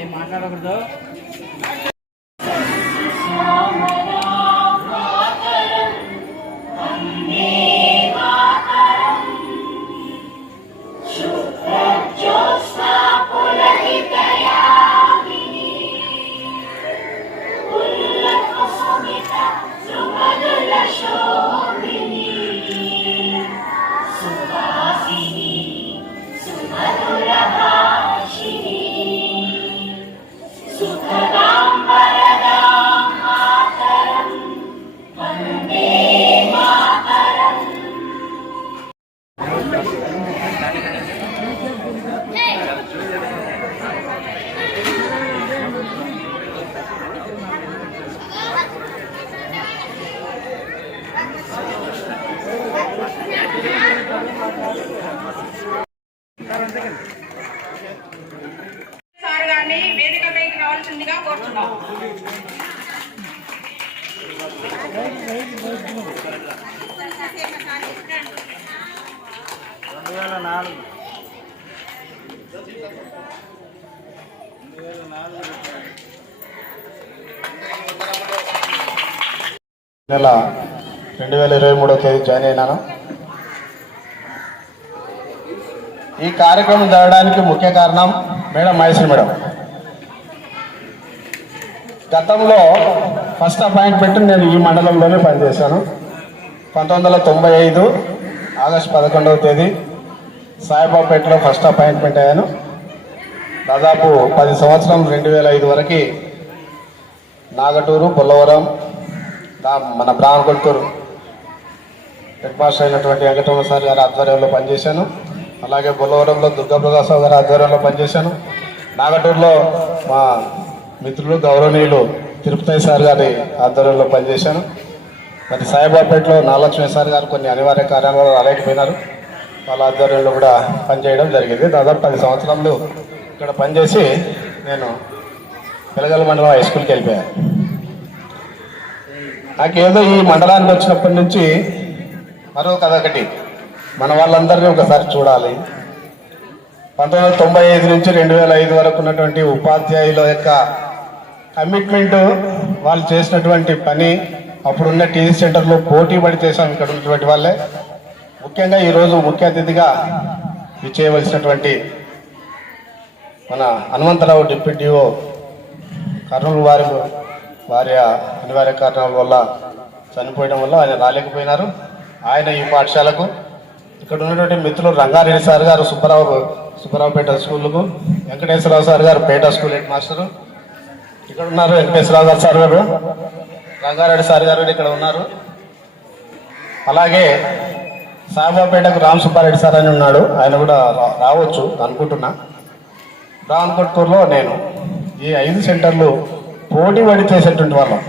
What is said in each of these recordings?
ఏం మాట్లాడకూడదు. సార్ గారిని రావాల్సిందిగా కోరుతున్నాం. రెండు వేల నాలుగు నెల రెండు వేల ఇరవై మూడో తేదీ జాయిన్ అయినాను. ఈ కార్యక్రమం జరగడానికి ముఖ్య కారణం మేడం మహేశ్వరి మేడం. గతంలో ఫస్ట్ అపాయింట్మెంట్ నేను ఈ మండలంలోనే పనిచేశాను. పంతొమ్మిది వందల తొంభై ఐదు ఆగస్టు పదకొండవ తేదీ సాయిబాబాపేటలో ఫస్ట్ అపాయింట్మెంట్ అయ్యాను. దాదాపు పది సంవత్సరం రెండు వేల ఐదు వరకు నాగటూరు పొల్లవరం దా- మన బ్రాహ్మణకొట్టూరు హెడ్ మాస్టర్ అయినటువంటి వెంకటరమణ సార్ గారి ఆధ్వర్యంలో పనిచేశాను. అలాగే బొల్లవరంలో దుర్గాప్రకాశరావు గారి ఆధ్వర్యంలో పనిచేశాను. నాగటూరులో మా మిత్రులు గౌరవనీయులు తిరుపతి సార్ గారి ఆధ్వర్యంలో పనిచేశాను. మరి సాయిబాపేటలో నాగలక్ష్మి సార్ గారు కొన్ని అనివార్య కార్యాలయాలు రాలేకపోయినారు. వాళ్ళ ఆధ్వర్యంలో కూడా పనిచేయడం జరిగింది. దాదాపు పది సంవత్సరాలు ఇక్కడ పనిచేసి నేను పిలగల మండలం హై స్కూల్కి వెళ్ళిపోయాను. నాకేదో ఈ మండలానికి వచ్చినప్పటి నుంచి మరో కథ ఒకటి. మన వాళ్ళందరినీ ఒకసారి చూడాలి. పంతొమ్మిది వందల తొంభై ఐదు నుంచి రెండు వేల ఐదు వరకు ఉన్నటువంటి ఉపాధ్యాయుల యొక్క కమిట్మెంట్ వాళ్ళు చేసినటువంటి పని అప్పుడున్న టీవీ సెంటర్లో పోటీ పడి చేశాం ఇక్కడ ఉన్నటువంటి వాళ్ళే. ముఖ్యంగా ఈరోజు ముఖ్య అతిథిగా విచ్చేయవలసినటువంటి మన హనుమంతరావు డిప్యూటీఓ కర్నూలు వారి వారి అనివార్య కారణాల వల్ల చనిపోయడం వల్ల ఆయన రాలేకపోయినారు. ఆయన ఈ పాఠశాలకు ఇక్కడ ఉన్నటువంటి మిత్రులు రంగారెడ్డి సార్ గారు సుబ్బరావు సుబ్బరావుపేట స్కూల్కు వెంకటేశ్వరరావు సార్ గారు పేట స్కూల్ హెడ్ మాస్టరు. ఇక్కడ ఉన్నారు వెంకటేశ్వరరావు గారు సార్ గారు. రంగారెడ్డి సార్ గారు ఇక్కడ ఉన్నారు. అలాగే సాయిబాబేటకు రామ్ సుబ్బారెడ్డి సార్ అని ఉన్నాడు. ఆయన కూడా రావచ్చు అనుకుంటున్నా. రావణకొట్టూరులో నేను ఈ ఐదు సెంటర్లు పోటీ పడి చేసేటువంటి వాళ్ళం.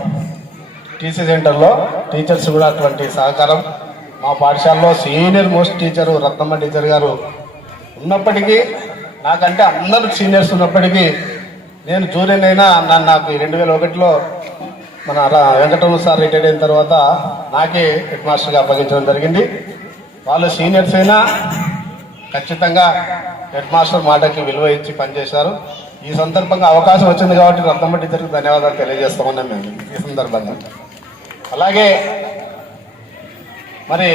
టీసీ సెంటర్లో టీచర్స్ కూడా అటువంటి సహకారం మా పాఠశాలలో senior most teacher Ratnamma teacher garu ఉన్నప్పటికీ నాకంటే అందరూ సీనియర్స్ ఉన్నప్పటికీ నేను జూనియర్ అయినా నన్ను నాకు రెండు వేల ఒకటిలో మన రా- వెంకటరమణ సార్ రిటైర్ అయిన తర్వాత నాకే హెడ్ మాస్టర్గా అప్పగించడం జరిగింది. వాళ్ళు సీనియర్స్ అయినా ఖచ్చితంగా హెడ్ మాస్టర్ మాటకి విలువ ఇచ్చి పనిచేశారు. ఈ సందర్భంగా అవకాశం వచ్చింది కాబట్టి రత్నమ్మ టీచర్కి ధన్యవాదాలు తెలియజేస్తామన్నాం మేము ఈ సందర్భంగా. అలాగే మరి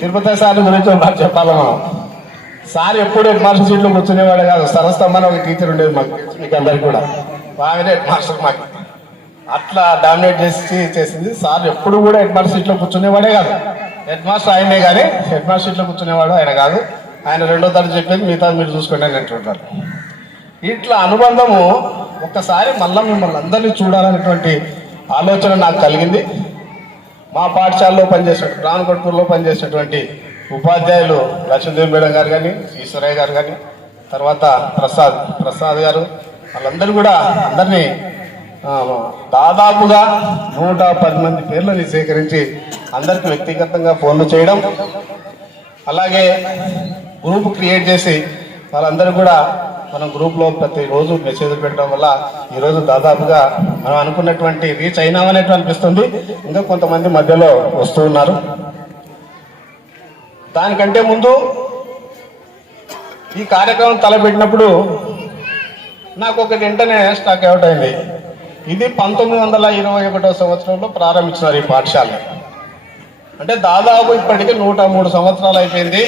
తిరుపతి సార్ గురించి ఒకటి చెప్పాలి మనం. సార్ ఎప్పుడు హెడ్ మాస్టర్ సీట్లో కూర్చునేవాడు కాదు సరస్తమ్మని ఒక టీచర్ ఉండేది మాకు మీకు అందరికి కూడా. బాగానే హెడ్ మాస్టర్ మాకు. అట్లా డామినేట్ చేసి చేసింది. సార్ ఎప్పుడు కూడా హెడ్ మాస్టర్ సీట్లో కూర్చునేవాడే కాదు. హెడ్ మాస్టర్ ఆయనే కానీ హెడ్ మాస్టర్ సీట్లో కూర్చునేవాడు ఆయన కాదు. ఆయన రెండో తరగతి చెప్పేది మిగతా మీరు చూసుకోండి అని అంటుంటారు. ఇట్లా అనుబంధము ఒక్కసారి మళ్ళీ మిమ్మల్ని అందరినీ చూడాలనేటువంటి ఆలోచన నాకు కలిగింది. మా పాఠశాలలో పనిచేసిన రామకొట్పూర్లో పనిచేసినటువంటి ఉపాధ్యాయులు లక్ష్మీదేవి మేడం గారు కానీ ఈశ్వరయ్య గారు కానీ తర్వాత ప్రసాద్ ప్రసాద్ గారు వాళ్ళందరూ కూడా అందరినీ దాదాపుగా నూట పది మంది పేర్లని సేకరించి అందరికి వ్యక్తిగతంగా ఫోన్లు చేయడం అలాగే గ్రూప్ క్రియేట్ చేసి వాళ్ళందరూ కూడా మనం గ్రూప్లో ప్రతిరోజు మెసేజ్ పెట్టడం వల్ల ఈరోజు దాదాపుగా మనం అనుకున్నటువంటి రీచ్ అయినామనేట్టు అనిపిస్తుంది. ఇంకా కొంతమంది మధ్యలో వస్తూ ఉన్నారు. దానికంటే ముందు ఈ కార్యక్రమం తలపెట్టినప్పుడు నాకు ఒకటి వెంటనే స్టాక్ అవుట్ అయింది. ఇది పంతొమ్మిది వందల ఇరవై ఒకటో సంవత్సరంలో ప్రారంభించినారు ఈ పాఠశాల. అంటే దాదాపు ఇప్పటికీ నూట మూడు సంవత్సరాలు అయిపోయింది.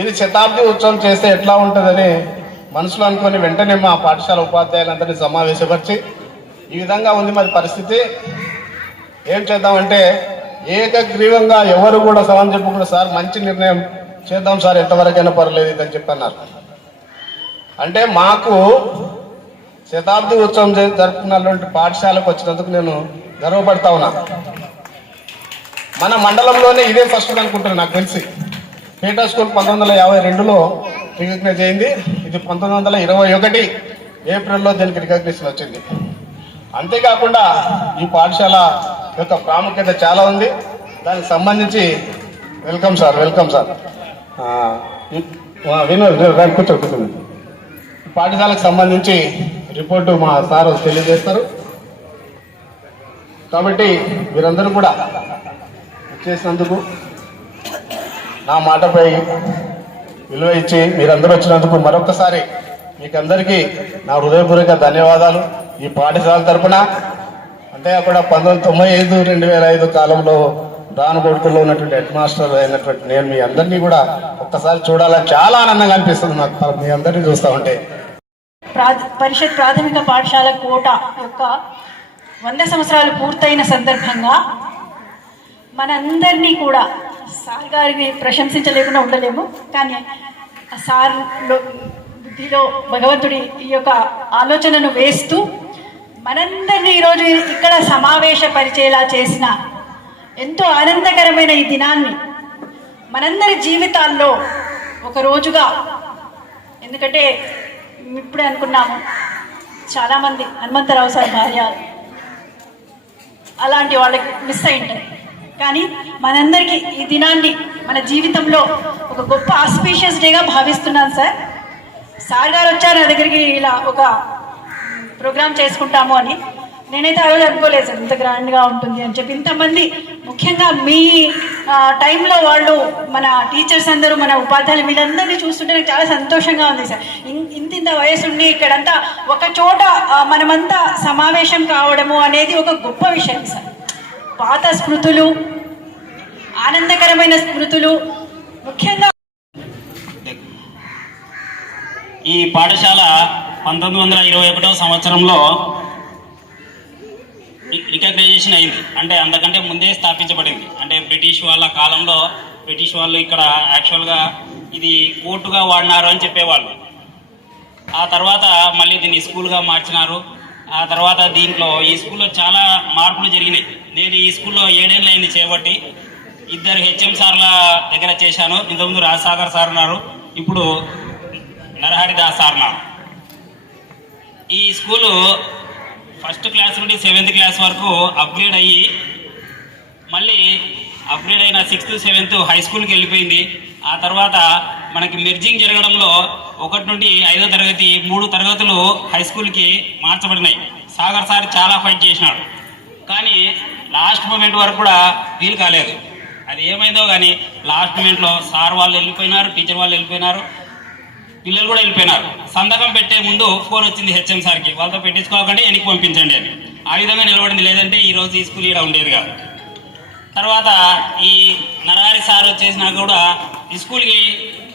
ఇది శతాబ్ది ఉత్సవం చేస్తే ఎట్లా ఉంటుందని మనసులో అనుకొని వెంటనే మా పాఠశాల ఉపాధ్యాయులందరినీ సమావేశపరిచి ఈ విధంగా ఉంది మరి పరిస్థితి. ఏం చేద్దామంటే ఏకగ్రీవంగా ఎవరు కూడా సమానం చెప్పకుండా సార్ మంచి నిర్ణయం చేద్దాం సార్ ఎంతవరకైనా పర్లేదు ఇదని చెప్పన్నారు అంటే మాకు శతాబ్ది ఉత్సవం జరుపుకున్నటువంటి పాఠశాలకు వచ్చినందుకు నేను గర్వపడతా ఉన్నా. మన మండలంలోనే ఇదే ఫస్ట్ అనుకుంటున్నాను నాకు తెలిసి. పీటర్ స్కూల్ పంతొమ్మిది వందల యాభై రెండులో రికగ్నైజ్ అయింది. ఇది పంతొమ్మిది వందల ఇరవై ఒకటి ఏప్రిల్లో దీనికి రికగ్నేషన్ వచ్చింది. అంతేకాకుండా ఈ పాఠశాల యొక్క ప్రాముఖ్యత చాలా ఉంది. దానికి సంబంధించి welcome sir welcome sir. Vinod విను కూర్చో కూర్చోండి ఈ పాఠశాలకు సంబంధించి రిపోర్టు మా సార్ తెలియజేస్తారు. కాబట్టి మీరందరూ కూడా చేసినందుకు నా మాటపై విలువ ఇచ్చి మీరందరూ వచ్చినందుకు మరొకసారి మీకందరికీ నా హృదయపూర్వక ధన్యవాదాలు. ఈ పాఠశాల తరపున అక్కడ పంతొమ్మిది తొంభై ఐదు రెండు వేల ఐదు కాలంలో దాని కొడుకుల్లో ఉన్నటువంటి హెడ్ మాస్టర్ అయినటువంటి నేను మీ అందరినీ కూడా ఒక్కసారి చూడాలని చాలా ఆనందంగా అనిపిస్తుంది నాకు. మీ అందరినీ చూస్తూ ఉంటే. ప్రా- పరిషత్ ప్రాథమిక పాఠశాల కోట యొక్క వంద సంవత్సరాలు పూర్తయిన సందర్భంగా మనందరినీ కూడా సార్ గారిని ప్రశంసించలేకుండా ఉండలేము. కానీ ఆ సార్లో బుద్ధిలో భగవంతుడి ఈ యొక్క ఆలోచనను వేస్తూ మనందరినీ ఈరోజు ఇక్కడ సమావేశపరిచేలా చేసిన ఎంతో ఆనందకరమైన ఈ దినాన్ని మనందరి జీవితాల్లో ఒక రోజుగా ఎందుకంటే ఇప్పుడే అనుకున్నాము చాలామంది హనుమంతరావు సార్ భార్య అలాంటి వాళ్ళకి మిస్ అయి ఉంటారు కానీ మనందరికీ ఈ దినాన్ని మన జీవితంలో ఒక గొప్ప ఆస్పీషియస్ డేగా భావిస్తున్నాను సార్. సార్ గారు వచ్చారు నా దగ్గరికి ఇలా ఒక ప్రోగ్రామ్ చేసుకుంటాము అని. నేనైతే ఆ రోజు అనుకోలేదు సార్ ఇంత గ్రాండ్గా ఉంటుంది అని చెప్పి. ఇంతమంది ముఖ్యంగా మీ టైంలో వాళ్ళు మన టీచర్స్ అందరూ మన ఉపాధ్యాయులు వీళ్ళందరినీ చూస్తుంటే నాకు చాలా సంతోషంగా ఉంది సార్. ఇన్- ఇంత ఇంత వయసు ఉండి ఇక్కడంతా ఒక చోట మనమంతా సమావేశం కావడము అనేది ఒక గొప్ప విషయం సార్. పాత స్మృతులు ఆనందకరమైన స్మృతులు ముఖ్యంగా ఈ పాఠశాల పంతొమ్మిది వందల ఇరవై ఒకటవ సంవత్సరంలో రికగ్నైజేషన్ అయింది. అంటే అంతకంటే ముందే స్థాపించబడింది. అంటే బ్రిటిష్ వాళ్ళ కాలంలో బ్రిటిష్ వాళ్ళు ఇక్కడ యాక్చువల్గా ఇది కోర్టుగా వాడినారు అని చెప్పేవాళ్ళు. ఆ తర్వాత మళ్ళీ దీన్ని స్కూల్గా మార్చినారు. ఆ తర్వాత దీంట్లో ఈ స్కూల్లో చాలా మార్పులు జరిగినాయి. నేను ఈ స్కూల్లో ఏడేళ్ళు అయింది చేపట్టి ఇద్దరు హెచ్ఎం సార్ల దగ్గర చేశాను. ఇంతకుముందు రాజసాగర్ సార్ ఉన్నారు. ఇప్పుడు నరహరిదాస్ సార్ ఉన్నారు. ఈ స్కూలు ఫస్ట్ క్లాస్ నుండి సెవెంత్ క్లాస్ వరకు అప్గ్రేడ్ అయ్యి మళ్ళీ అప్గ్రేడ్ అయిన సిక్స్త్ సెవెంత్ హై స్కూల్కి వెళ్ళిపోయింది. ఆ తర్వాత మనకి మెర్జింగ్ జరగడంలో ఒకటి నుండి ఐదో తరగతి మూడు తరగతులు హై స్కూల్కి మార్చబడినాయి. సాగర్ సార్ చాలా ఫైట్ చేసినాడు. కానీ లాస్ట్ మూమెంట్ వరకు కూడా వీలు కాలేదు. అది ఏమైందో కానీ లాస్ట్ మూమెంట్లో సార్ వాళ్ళు వెళ్ళిపోయినారు టీచర్ వాళ్ళు వెళ్ళిపోయినారు పిల్లలు కూడా వెళ్ళిపోయినారు. సంతకం పెట్టే ముందు ఫోన్ వచ్చింది హెచ్ఎం సార్కి వాళ్ళతో పెట్టించుకోకండి వెనక్కి పంపించండి అని. ఆ విధంగా నిలబడింది. లేదంటే ఈ రోజు ఈ స్కూల్ ఇక్కడ ఉండేది కాదు. తర్వాత ఈ నరారి సార్ వచ్చేసినా కూడా స్కూల్కి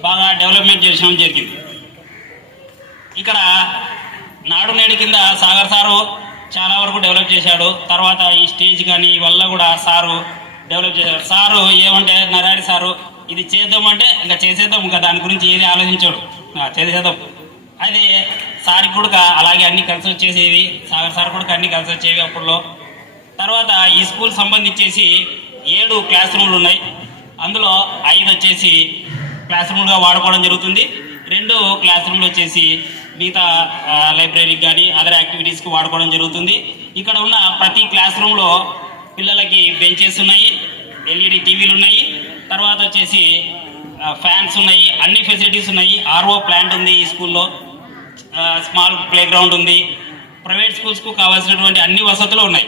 బాగా డెవలప్మెంట్ చేసడం జరిగింది. ఇక్కడ నాడు నేడు కింద సాగర్ సారు చాలా వరకు డెవలప్ చేశాడు. తర్వాత ఈ స్టేజ్ కానీ వల్ల కూడా సారు డెవలప్ చేశాడు. సారు ఏమంటే నరాడి సారు ఇది చేద్దామంటే ఇంకా చేసేద్దాం ఇంకా దాని గురించి ఏది ఆలోచించాడు. చేసేద్దాం. అది సార్కి కూడా అలాగే అన్ని కలిసి వచ్చేసేవి సాగర్ సార్ కూడా అన్ని కలిసి వచ్చేవి అప్పుడులో తర్వాత ఈ స్కూల్ సంబంధించేసి ఏడు క్లాస్ రూమ్లు ఉన్నాయి. అందులో ఐదు వచ్చేసి క్లాస్ రూమ్గా వాడుకోవడం జరుగుతుంది. రెండు క్లాస్ రూమ్లు వచ్చేసి మిగతా లైబ్రరీకి కానీ అదర్ యాక్టివిటీస్కి వాడుకోవడం జరుగుతుంది. ఇక్కడ ఉన్న ప్రతి క్లాస్ రూమ్లో పిల్లలకి బెంచెస్ ఉన్నాయి ఎల్ఈడి టీవీలు ఉన్నాయి. తర్వాత వచ్చేసి ఫ్యాన్స్ ఉన్నాయి అన్ని ఫెసిలిటీస్ ఉన్నాయి. ఆర్ఓ ప్లాంట్ ఉంది ఈ స్కూల్లో. స్మాల్ ప్లే గ్రౌండ్ ఉంది. ప్రైవేట్ స్కూల్స్కు కావాల్సినటువంటి అన్ని వసతులు ఉన్నాయి.